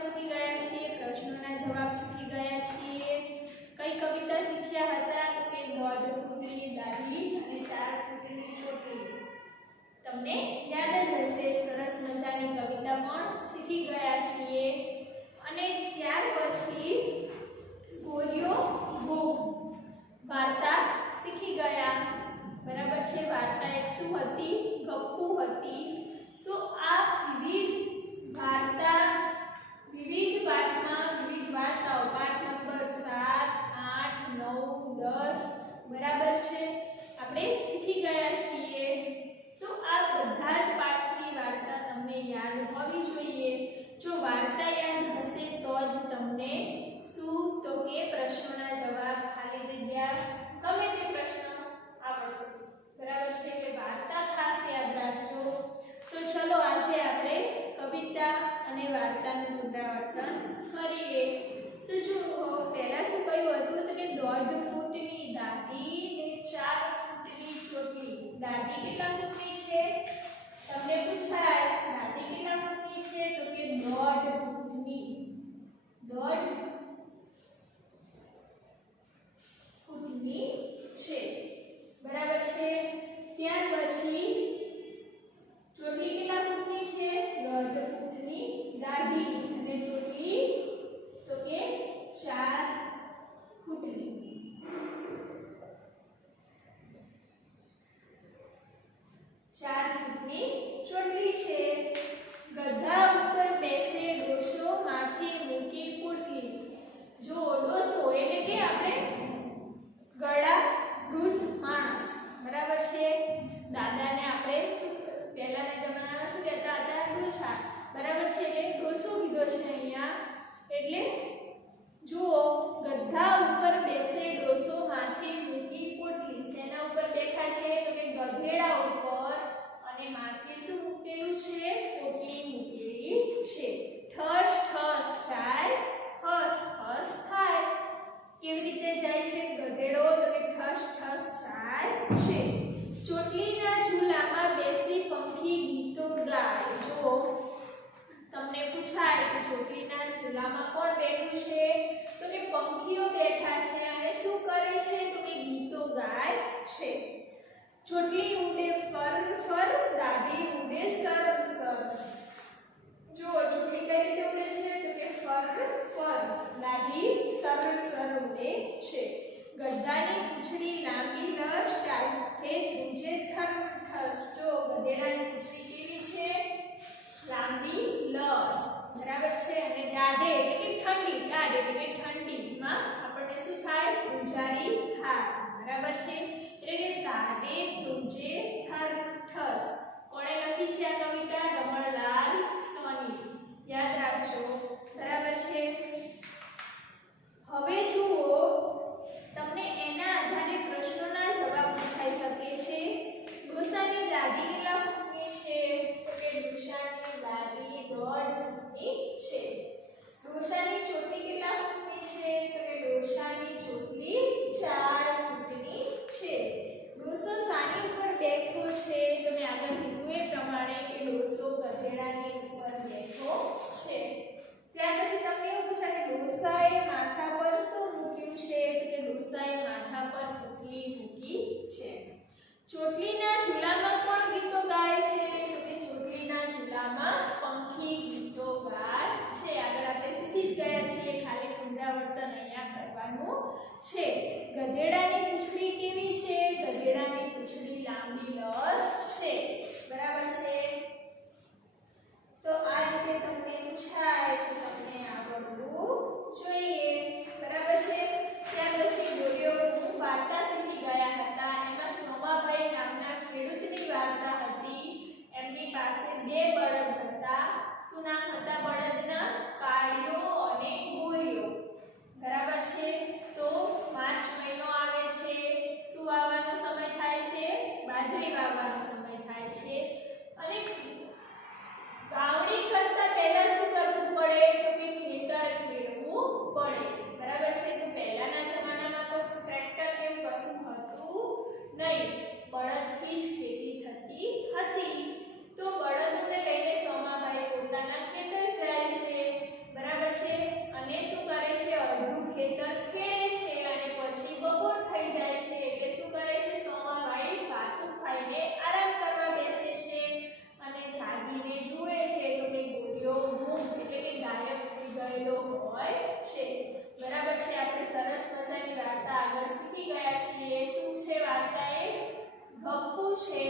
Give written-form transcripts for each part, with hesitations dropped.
શીખી ગયા છીએ, પ્રશ્નોના જવાબ શીખી ગયા છીએ। કઈ કવિતા શીખ્યા હતા તો કે 1.5 ફૂટની દાઢી અને 4 ફૂટની ચોટલી। તમને યાદ જ હશે, સરસ મજાની કવિતા પણ શીખી ગયા છીએ। અને ત્યાર પછી ગોળીઓ ભૂખ વાર્તા શીખી ગયા, બરાબર છે। વાર્તા એક શું હતી? ગપ્પુ હતી। તો આ વિવિધ વાર્તા, વિવિધ પાઠમાં વિવિધ વાર્તાઓ, પાઠ નંબર 7, 8, 9, 10 બરાબર છે, આપણે શીખી ગયા છીએ। તો આ બધા જ પાઠની વાર્તા તમને યાદ હોવી જોઈએ। જો વાર્તા યાદ હશે તો જ તમને શું તો કે પ્રશ્નોના જવાબ, ખાલી જગ્યા, ગમે તે પ્રશ્ન આવડશે, બરાબર છે। એટલે વાર્તા ખાસ યાદ રાખજો। તો ચલો આજે આપણે કવિતા અને વાર્તાનું પુનરાવર્તન કરીએ। તો જુઓ, પહેલા શું કહ્યું હતું તો કે 1.5 ફૂટની દાઢી ને 4 ફૂટની ચોટલી। દાઢી કેટલા ફૂટની છે? તમને પૂછાય દાઢી કેટલા ફૂટની છે તો કે 1.5 ફૂટની, 1.5 ફૂટની છે, બરાબર છે। ત્યાર પછી ચોટલી કેટલા ફૂટની છે? 1.5 ફૂટની દાઢી અને ચોટલી તો કે 4 ફૂટની। 4 ફૂટની ચોટલી છે। ગધા ઉપર બેસે ડોસો, માથે મૂકી પોટલી। જો ડોસો એટલે કે આપણે ગળા વૃદ્ધ માણસ, બરાબર છે। દાદાને આપણે પહેલાના જમાનામાં શું કહેતા હતા? ડોસા, બરાબર છે। એટલે ડોસો કીધો છે અહીંયા। એટલે જુઓ, ગધા ઉપર બેસે ડોસો, માથે મૂકી પોટલી। શેના ઉપર બેઠા છે તો કે ગધેડા ઉપર, અને માથે શું મૂકેલું છે? પોટલી મૂકેલી છે। ઠસ ઠસ જાય, ફસ ફસ થાય। કેવી રીતે જાય છે ગધેડો તો કે ઠસ ઠસ જાય છે। ચોટલીના ઝૂલામાં બેસી પંખી ગીતો ગાય। જો તમને પૂછાય કે ચોટલીના ઝૂલામાં કોણ બેઠું છે તો કે પંખીઓ બેઠા છે, અને શું કરે છે તો કે ગીતો ગાય છે। ચોટલી ઉડે ફર ફર, દાઢી ઉડે સર સર। જો ચોટલી કઈ રીતે ઉડે છે તો કે ફર ફર, દાઢી સર સર ઉડે છે। ગધાની પૂંછડી લાંબી લશ, કાઢે ધ્રુજે થર ઠસ। જો ગધેડાની પૂંછડી કેવી છે? લાંબી લશ, બરાબર છે। અને દાઢે એટલે કે ઠંડી, દાઢ એટલે કે ઠંડીમાં આપણને શું થાય? ધ્રુજારી થાય, બરાબર છે। એટલે કે દાઢે ધ્રુજે થર ઠસ। કોણે લખી છે આ કવિતા? રમણલાલ સોની, યાદ રાખજો, બરાબર છે। હવે જુઓ, તમને એના આધારે પ્રશ્નોના જવાબ પૂછાઈ શકે છે। ડોસાની દાઢી કેટલા ફૂટની છે તો કે ડોસાની દાઢી 1.5 ફૂટની છે। ડોસાની ચોટલી કેટલા ફૂટની છે તો કે ડોસાની ચોટલી 4 ફૂટની છે। ડોસો સાની ઉપર બેઠો છે? તમે આગળ કીધું એ પ્રમાણે કે ડોસો ગધેડાની ઉપર બેઠો છે। ત્યાર પછી તમને એવું પૂછાય કે ડોસાએ માથા પર શું મૂક્યું છે તો કે ડોસાએ માથા પર પોટલી મૂકી છે। ચોટલીના ઝૂલામાં કોણ ગીતો ગાય છે તો કે ચોટલીના ઝૂલામાં પંખી ગીતો ગાય છે। આગળ આપણે શીખી જ ગયા છીએ, ખાલી પુનરાવર્તન અહીંયા કરવાનું છે। ગધેડાની પૂંછડી કેવી છે? ગધેડાની પૂંછડી લાંબી લશ છે, બરાબર છે। તો આ રીતે તમને પૂછાય તો તમને આવડવું જોઈએ, બરાબર છે। ત્યાર પછી ગોળીઓ વાર્તા શીખી ગયા હતા। એમાં સોમાભાઈ નામના ખેડૂતની વાર્તા હતી। એમની પાસે 2 બળદ હતા। શું નામ હતા બળદના? કાળિયો અને ગોરિયો, બરાબર છે। તો માર્ચ મહિનો આવે છે, શું વાવવાનો સમય થાય છે? બાજરી વાવવાનો સમય થાય છે। અને વાવણી કરતા પહેલા શું કરવું પડે હોય છે. બરાબર છે. આપણે સરસ મજાની વાર્તા આગળ શીખી ગયા છીએ. શું છે વાર્તા? એ ગપ્પુ છે,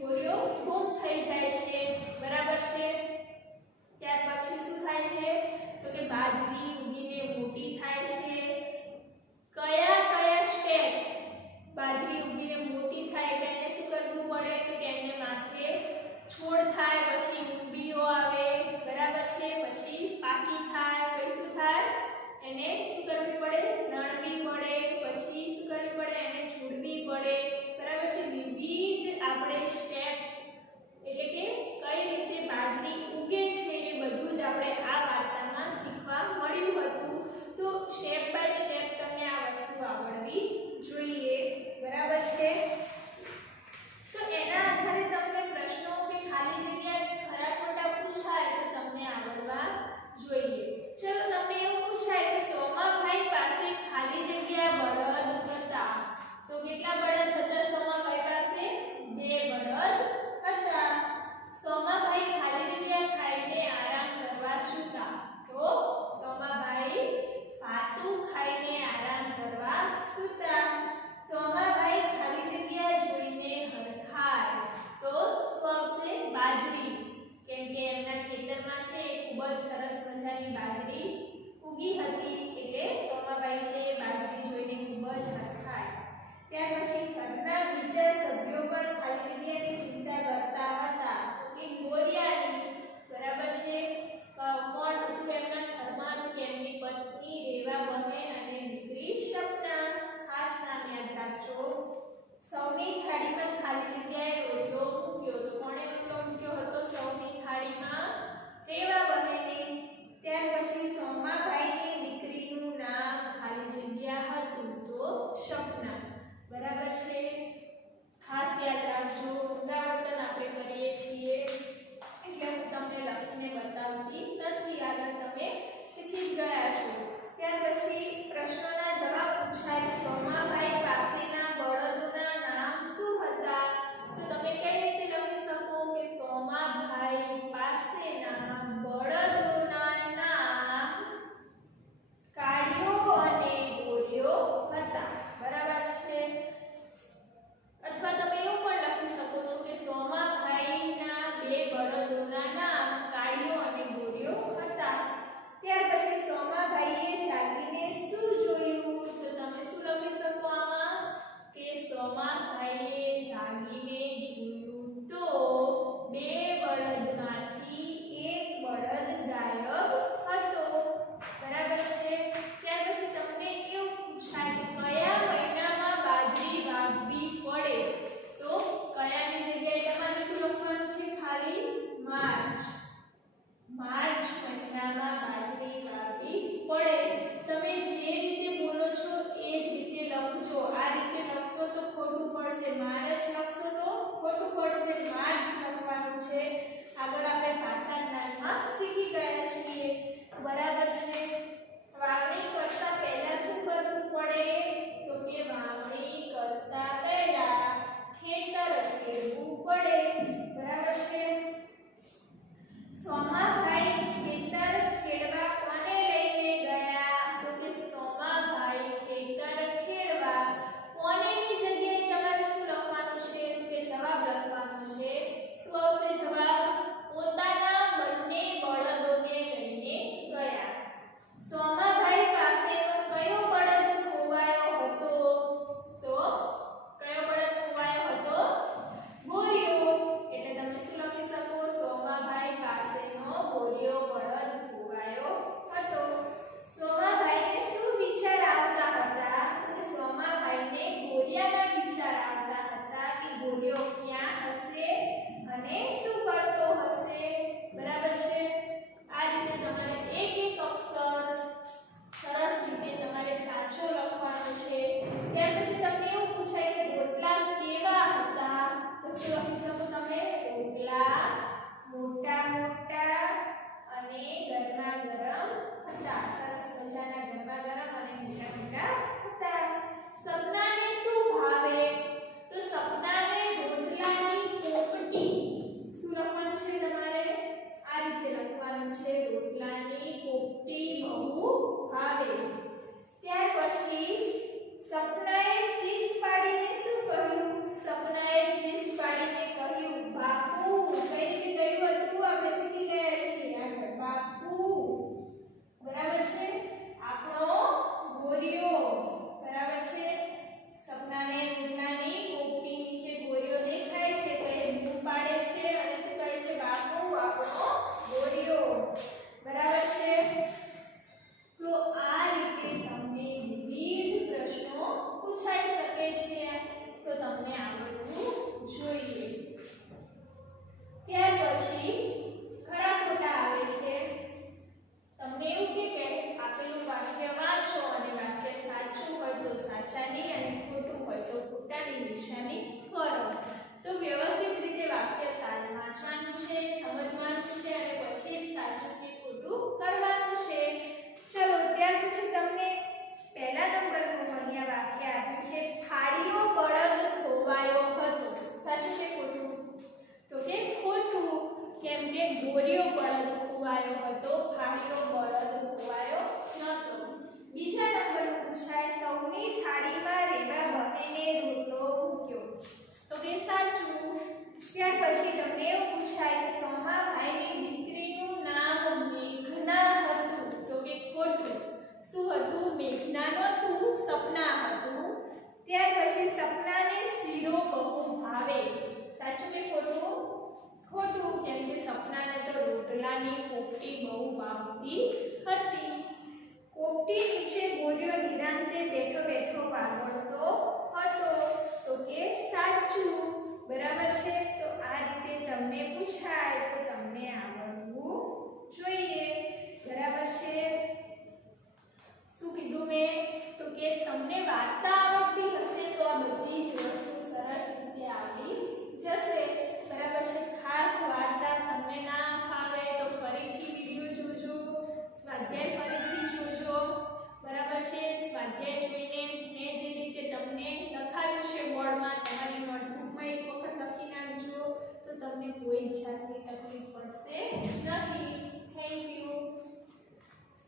ગોરીઓ ગુમ થઈ જાય છે. બરાબર છે. ત્યાર પછી શું થાય છે? તો કે બાજરી ઉગીને મોટી થાય છે. કયા કયા સ્ટેપ બાજરી ઉગીને મોટી થાય એટલે એને શું કરવું પડે? તો કે એને માથે છોડ થાય, પછી ઊંબીઓ આવે. બરાબર છે. પછી પાકી થાય, પછી શું થાય? એને શું કરવી પડે? લણવી પડે. પછી શું કરવી પડે? એને છોડવી પડે. બરાબર છે. વિવિધ આપણે સ્ટેપ એટલે કે કઈ રીતે બાજરી ઉગે છે એ બધું જ આપણે આ વાર્તામાં શીખવા મળ્યું હતું. તો સ્ટેપ બાય સ્ટેપ તમને આ વસ્તુ આવડવી જોઈએ. બરાબર છે. તો એના આધારે તમને પ્રશ્નો કે ખાલી જગ્યા કે ખરા ખોટા પૂછાય તો તમને આવડવા જોઈએ. ચલો, તમને એવું પૂછાય કે સોમાભાઈ પાસે ખાલી જગ્યા બળદ હતા, તો કેટલા બળદ હતા સોમાભાઈ પાસે? 2 બળદ હતા. સોમાભાઈ ખાલી જગ્યા ખાઈને આરામ કરવા સૂતા, તો સોમાભાઈ પાતું ખાઈને આરામ કરવા સૂતા. સોમાભાઈ ખાલી જગ્યા જોઈને હરખાય, તો શું આવશે? બાજરી. કેમ કે એમના ખેતરમાં છે ખૂબ જ સરસ મજાની બાજરી ઉગી હતી એટલે સોમાભાઈ છે બાજરી જોઈને ખૂબ જ હરખાય. ત્યાર પછી ઘરના બીજા સભ્યો પણ ખાલી જગ્યાની ચિંતા કરતા હતા, તો કે ગોરિયાની. બરાબર છે. કોણ હતું એમના ઘરમાં? તો કે એમની પત્ની રેવા બહેન અને દીકરી સપના. ખાસ નામ યાદ રાખજો. સૌની થાળીમાં ખાલી જગ્યાએ રોટલો મૂક્યો, તો કોણે રોટલો મૂક્યો હતો સૌની થાળીમાં? રેવા બહેને. ત્યાર પછી સોમાભાઈની દીકરીનું નામ ખાલી જગ્યા હતું, તો સપના. બરાબર છે. ખાસ યાદ રાખજો. પુનરાવર્તન આપણે કરીએ છીએ એટલે હું તમને લખીને બતાવતી નથી. આગળ તમે શીખી જ ગયા છો. ત્યાર પછી પ્રશ્નોના જવાબ પૂછાય કે સોમાભાઈ પાસેના બળદોના નામ શું હતા? તો તમે કઈ રીતે લખી શકો કે સોમાભાઈ પાસેના બળદોના નામ કાળિયો અને ગોરિયો હતા. બરાબર છે. અથવા તમે એવું પણ લખી શકો છો કે સોમાભાઈના 2 બળદોના નામ કાળિયો અને ગોરિયો હતા. ત્યાર પછી સોમાભાઈએ જાગીને શું જોયું? તો તમે શું લખી શકો આમાં કે સોમાભાઈએ જાગીને જોયું તો 2 બળદમાંથી 1 બળદ ગાયબ હતો. બરાબર છે. ત્યાર પછી તમને એવું પૂછાય કે કયા મહિનામાં બાજરી વાવવી પડે? તો કયાની જગ્યાએ તમારે શું લખવાનું છે? ખાલી માર્ચ. માર્ચ મહિનામાં બાજરી વાવવી પડે. તમે જે રીતે બોલો છો એ જ રીતે લખજો. આ રીતે લખશો તો ખોટું પડશે. માર્ચ લખશો તો ખોટું પડશે. માર્ચ લખવાનું છે. આગળ આપણે ભાષા જ્ઞાનમાં શીખી ગયા છીએ. બરાબર છે. વાવણી કરતા પહેલા શું કરવું પડે? તો કે વાવણી કરતા પહેલા ખેતર ખેડવું પડે. બરાબર છે. સોમાભાઈ ખેતર ખેડવા કોને લઈને ગયા? તો કે સોમાભાઈ ખેતર ખેડવા કોનેની જગ્યાએ તમારે શું લખવાનું છે? તો કે જવાબ લખવાનો છે. શું આવશે જવાબ? પોતાના બંને બળદોને લઈને ગયા. સોમાભાઈ પાસેનો કયો બળદ ખોવાયો હતો? તો કયો બળદ ખોવાયો હતો? ગોરિયો. એટલે તમે શું લખી શકો? સોમાભાઈ પાસેનો ગોરિયો બળદ ખોવાયો હતો. સોમાભાઈને શું વિચાર આવતા હતા? તો સોમાભાઈને ગોરિયાના વિચાર આવતા હતા કે ગોરિયો ક્યાં હશે અને શું કરતો હશે. બરાબર છે. આ રીતે તમારે એક એક અક્ષર સરસ રીતે તમારે સાચો લખવાનો છે. ત્યાર પછી તમને એવું પૂછાય કે રોટલા કેવા હતા? તો શું લખી શકો તમે? રોટલા મોટા મોટા અને ગરમા ગરમ હતા. સરસ મજાના ગરમા ગરમ અને મોટા મોટા હતા. સપનાને શું ભાવે? તો સપનાને રોટલાની પોપટી. શું લખવાનું છે તમારે? આ રીતે લખવાનું છે. રોટલાની પોપટી બહુ વાક્ય વાંચો અને વાક્ય સાચું હોય તો સાચાની અને ખોટું હોય તો ખોટાની નિશાની કરો. તો વ્યવસ્થિત રીતે વાક્ય વાંચવાનું છે, સમજવાનું છે અને પછી સાચું કે ખોટું કરવાનું છે. ચલો ત્યાર પછી તમને પહેલા નંબરનું અહીંયા વાક્ય આપ્યું છે, ફાળિયો બળદ ખોવાયો હતો. સાચું કે ખોટું? તો કે ખોટું, કેમ કે ગોરીઓ બળદ ખોવાયો હતો, ફાળિયો બળદ ખોવાયો નહોતો. બીજા નંબરનું પૂછાય, સૌની થાળીમાં રેવા બહેને રોટલો મૂક્યો. તો કે સાચું. ત્યાર પછી તમને એવું પૂછાય કે સોમાભાઈની દીકરીનું નામ મેઘના હતું. તો કે ખોટું. શું હતું? મેઘના નહોતું, સપના હતું. ત્યાર પછી સપનાને શીરો બહુ ભાવે. સાચું કે ખોટું? ખોટું, કેમ કે સપનાને તો રોટલાની પોપટી બહુ ભાવતી હતી. પોપટી નીચે ગોરીઓ નિરાંતે બેઠો બેઠો વાગડતો હતો. તો કે સાચું. બરાબર છે. તો આ રીતે તમને પૂછાય તો તમને આવડવું જોઈએ. બરાબર છે. શું કીધું મેં? તો કે તમને વાર્તા આવડતી હશે તો આ બધી જ વસ્તુ સરસ રીતે આવડી જશે. બરાબર છે. ખાસ વાર્તા તમને ના ફાવે તો ફરીથી વિડિયો જોજો, સ્વાધ્યાય ફરીથી જોજો. બરાબર છે. સ્વાધ્યાય જોઈને મેં જે રીતે તમને લખાવ્યું છે બોર્ડમાં, તમારી નોટબુકમાં એક વખત લખી નાખજો તો તમને કોઈ જાત